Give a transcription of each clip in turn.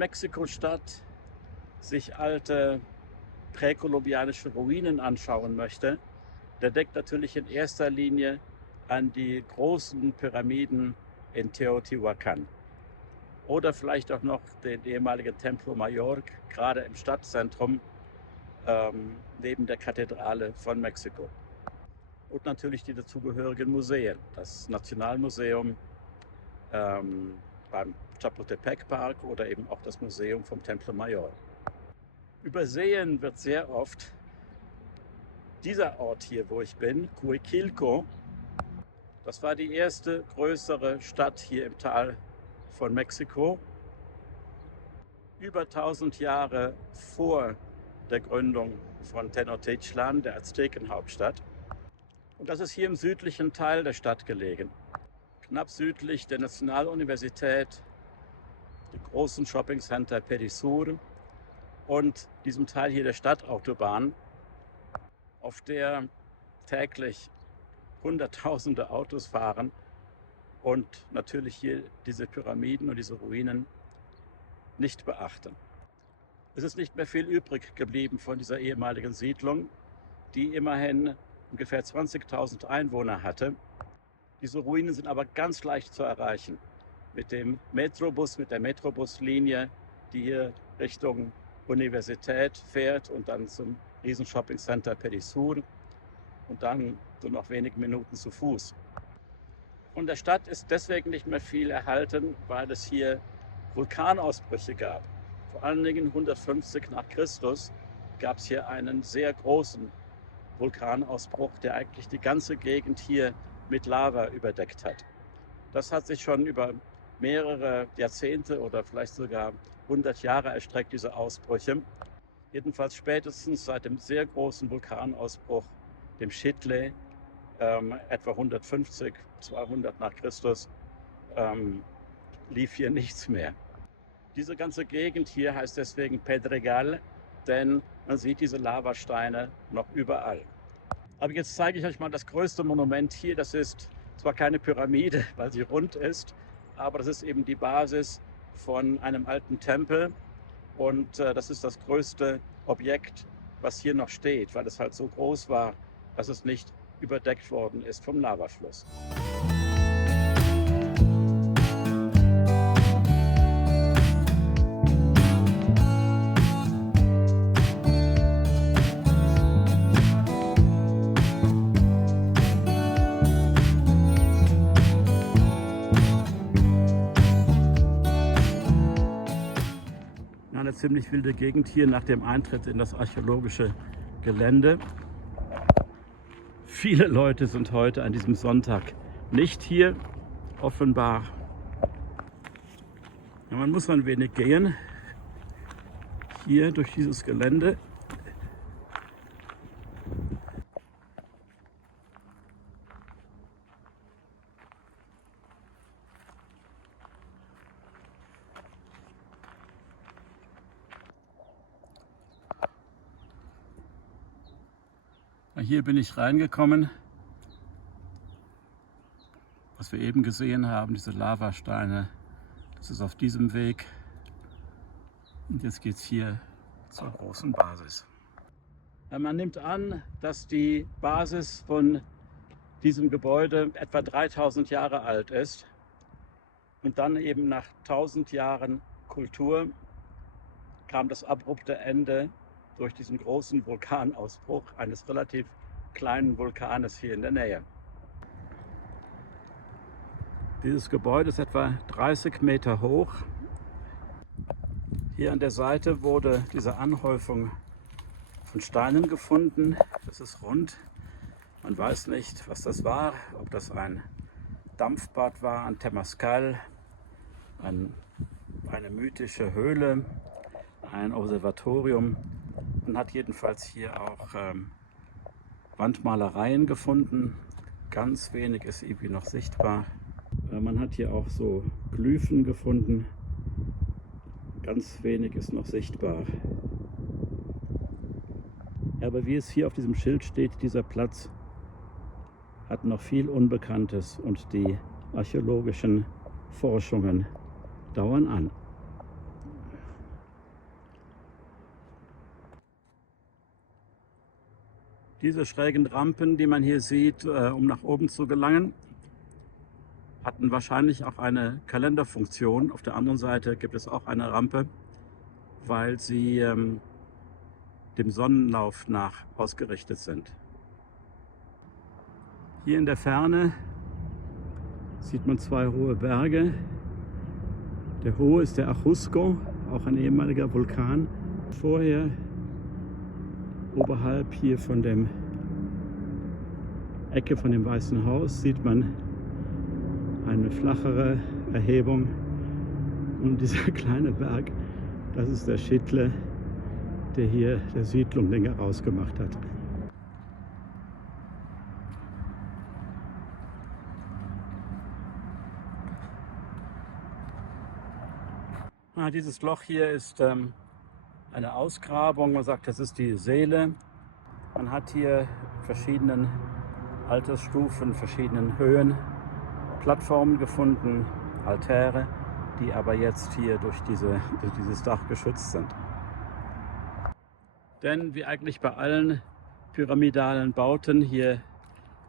Mexiko-Stadt sich alte präkolumbianische Ruinen anschauen möchte, der denkt natürlich in erster Linie an die großen Pyramiden in Teotihuacan. Oder vielleicht auch noch den ehemaligen Templo Mayor, gerade im Stadtzentrum, neben der Kathedrale von Mexiko. Und natürlich die dazugehörigen Museen. Das Nationalmuseum beim Chapultepec Park oder eben auch das Museum vom Templo Mayor. Übersehen wird sehr oft dieser Ort hier, wo ich bin, Coiquilco. Das war die erste größere Stadt hier im Tal von Mexiko. Über 1000 Jahre vor der Gründung von Tenochtitlan, der Aztekenhauptstadt. Und das ist hier im südlichen Teil der Stadt gelegen. Knapp südlich der Nationaluniversität, dem großen Shoppingcenter Perisur und diesem Teil hier der Stadtautobahn, auf der täglich Hunderttausende Autos fahren und natürlich hier diese Pyramiden und diese Ruinen nicht beachten. Es ist nicht mehr viel übrig geblieben von dieser ehemaligen Siedlung, die immerhin ungefähr 20.000 Einwohner hatte. Diese Ruinen sind aber ganz leicht zu erreichen mit dem Metrobus, mit der Metrobuslinie, die hier Richtung Universität fährt und dann zum riesen Shoppingcenter Perisur und dann nur noch wenige Minuten zu Fuß. Von der Stadt ist deswegen nicht mehr viel erhalten, weil es hier Vulkanausbrüche gab. Vor allen Dingen 150 nach Christus gab es hier einen sehr großen Vulkanausbruch, der eigentlich die ganze Gegend hier mit Lava überdeckt hat. Das hat sich schon über mehrere Jahrzehnte oder vielleicht sogar 100 Jahre erstreckt, diese Ausbrüche. Jedenfalls spätestens seit dem sehr großen Vulkanausbruch, dem Chitle, etwa 150, 200 nach Christus, lief hier nichts mehr. Diese ganze Gegend hier heißt deswegen Pedregal, denn man sieht diese Lavasteine noch überall. Aber jetzt zeige ich euch mal das größte Monument hier. Das ist zwar keine Pyramide, weil sie rund ist, aber das ist eben die Basis von einem alten Tempel. Und das ist das größte Objekt, was hier noch steht, weil es halt so groß war, dass es nicht überdeckt worden ist vom Lavafluss. Eine ziemlich wilde Gegend hier nach dem Eintritt in das archäologische Gelände. Viele Leute sind heute an diesem Sonntag nicht hier, offenbar. Ja, man muss ein wenig gehen, hier durch dieses Gelände. Hier bin ich reingekommen, was wir eben gesehen haben, diese Lavasteine, das ist auf diesem Weg. Und jetzt geht es hier zur großen Basis. Man nimmt an, dass die Basis von diesem Gebäude etwa 3000 Jahre alt ist und dann eben nach 1000 Jahren Kultur kam das abrupte Ende durch diesen großen Vulkanausbruch eines relativ kleinen Vulkanes hier in der Nähe. Dieses Gebäude ist etwa 30 Meter hoch. Hier an der Seite wurde diese Anhäufung von Steinen gefunden. Das ist rund. Man weiß nicht, was das war, ob das ein Dampfbad war, ein Temascal, eine mythische Höhle, ein Observatorium. Man hat jedenfalls hier auch Wandmalereien gefunden. Ganz wenig ist irgendwie noch sichtbar. Man hat hier auch so Glyphen gefunden. Ganz wenig ist noch sichtbar. Aber wie es hier auf diesem Schild steht, dieser Platz hat noch viel Unbekanntes und die archäologischen Forschungen dauern an. Diese schrägen Rampen, die man hier sieht, um nach oben zu gelangen, hatten wahrscheinlich auch eine Kalenderfunktion. Auf der anderen Seite gibt es auch eine Rampe, weil sie dem Sonnenlauf nach ausgerichtet sind. Hier in der Ferne sieht man zwei hohe Berge. Der hohe ist der Ajusco, auch ein ehemaliger Vulkan. Vorher, oberhalb hier von der Ecke von dem Weißen Haus, sieht man eine flachere Erhebung. Und dieser kleine Berg, das ist der Schiedle, der hier der Siedlung den Garaus gemacht hat. Dieses Loch hier ist eine Ausgrabung. Man sagt, das ist die Seele. Man hat hier verschiedenen Altersstufen, verschiedenen Höhen Plattformen gefunden, Altäre, die aber jetzt hier durch dieses Dach geschützt sind. Denn wie eigentlich bei allen pyramidalen Bauten hier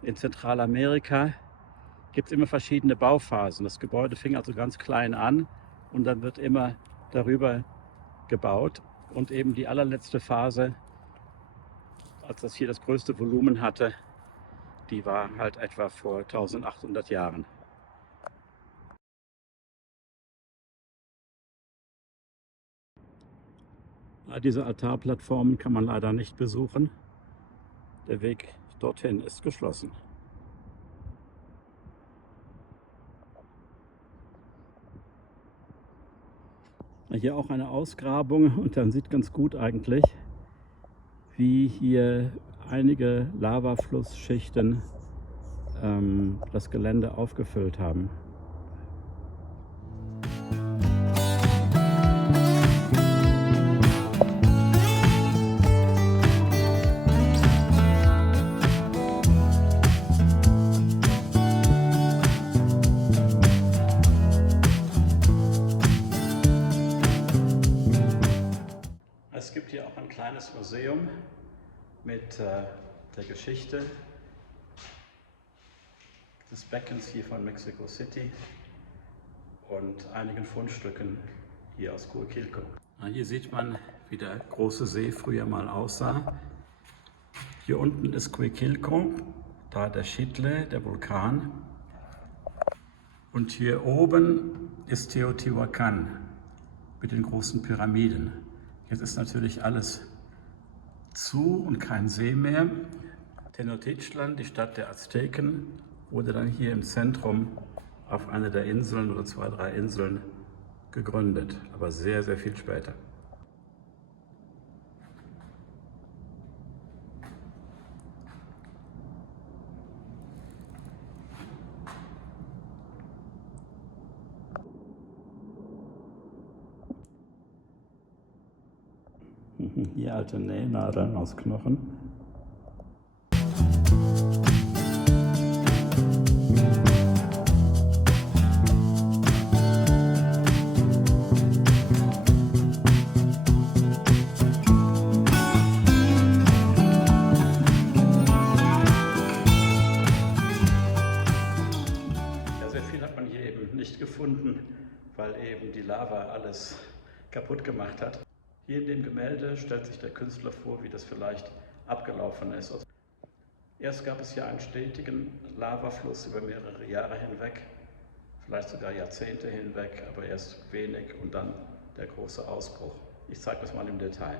in Zentralamerika gibt es immer verschiedene Bauphasen. Das Gebäude fing also ganz klein an und dann wird immer darüber gebaut. Und eben die allerletzte Phase, als das hier das größte Volumen hatte, die war halt etwa vor 1800 Jahren. Diese Altarplattformen kann man leider nicht besuchen. Der Weg dorthin ist geschlossen. Hier auch eine Ausgrabung und man sieht ganz gut eigentlich, wie hier einige Lavaflussschichten das Gelände aufgefüllt haben. Es gibt hier auch ein kleines Museum mit der Geschichte des Beckens hier von Mexico City und einigen Fundstücken hier aus Coahuilco. Hier sieht man, wie der große See früher mal aussah. Hier unten ist Coahuilco, da der Schiedle, der Vulkan. Und hier oben ist Teotihuacan mit den großen Pyramiden. Jetzt ist natürlich alles zu und kein See mehr. Tenochtitlan, die Stadt der Azteken, wurde dann hier im Zentrum auf einer der Inseln oder zwei, drei Inseln gegründet, aber sehr, sehr viel später. Hier alte Nähnadeln aus Knochen. Ja, sehr viel hat man hier eben nicht gefunden, weil eben die Lava alles kaputt gemacht hat. Hier in dem Gemälde stellt sich der Künstler vor, wie das vielleicht abgelaufen ist. Also erst gab es hier einen stetigen Lavafluss über mehrere Jahre hinweg, vielleicht sogar Jahrzehnte hinweg, aber erst wenig und dann der große Ausbruch. Ich zeige das mal im Detail.